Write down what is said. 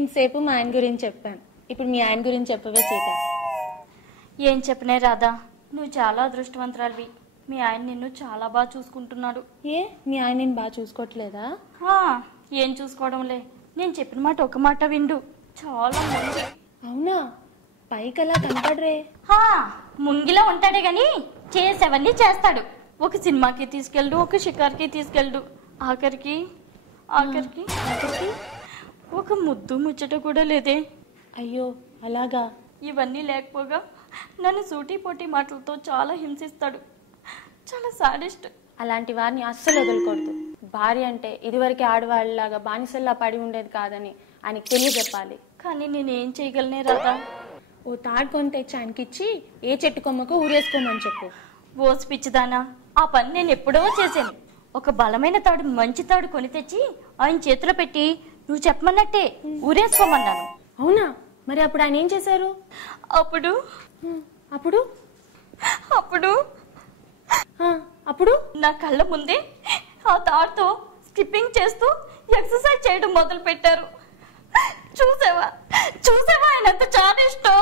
ఇంతసేపు మా ఆయన గురించి చెప్పాను, ఇప్పుడు మీ ఆయన గురించి చెప్పవే సీత. ఏం చెప్పనే రాధా, నువ్వు చాలా అదృష్టవంతురాలివి. మీ ఆయన నిన్ను చాలా బాగా చూసుకుంటున్నాడు. ఏ మీ ఆయన నేను బాగా చూసుకోవట్లేదా? ఏం చూసుకోవడంలే, నేను చెప్పిన మాట ఒక మాట విండు. చాలా మంచి. అవునా? పైకి అలా కనపడరే. ముంగిలా ఉంటాడే గాని చేసేవన్నీ చేస్తాడు. ఒక సినిమాకి తీసుకెళ్ళడు, ఒక షికార్కి తీసుకెళ్ళడు, ఆఖరికి ఆఖరికి ఒక ముద్దు ముచ్చట కూడా లేదే. అయ్యో అలాగా? ఇవన్నీ లేకపోగా నన్ను సూటి పోటీ మాటలతో చాలా హింసిస్తాడు. చాలా సాడిస్ట్. అలాంటి వారిని అస్సలు వదలకూడదు. భార్య అంటే ఇదివరకే ఆడవాళ్ళలాగా బానిసల్లా పడి ఉండేది కాదని ఆయనకి తెలియజెప్పాలి. కానీ నేనేం చేయగలనే రాదా? ఓ తాడు కొని తెచ్చి ఆయనకిచ్చి ఏ చెట్టు కొమ్మకు ఊరేసుకోమని చెప్పు. ఓసి పిచ్చిదానా, ఆ పని నేను ఎప్పుడో చేశాను. ఒక బలమైన తాడు, మంచి తాడు కొని తెచ్చి ఆయన చేతిలో పెట్టి నువ్వు చెప్పమన్నట్టే ఊరేసుకోమన్నాను. అవునా? మరి అప్పుడు ఆయన ఏం చేశారు? అప్పుడు అప్పుడు అప్పుడు అప్పుడు నా కళ్ళ ముందే ఆ తాడుతో స్కిప్పింగ్ చేస్తూ ఎక్సర్సైజ్ చేయడం మొదలు పెట్టారు. చూసావా చూసావా, ఆయన ఎంత చాలా ఇష్టం.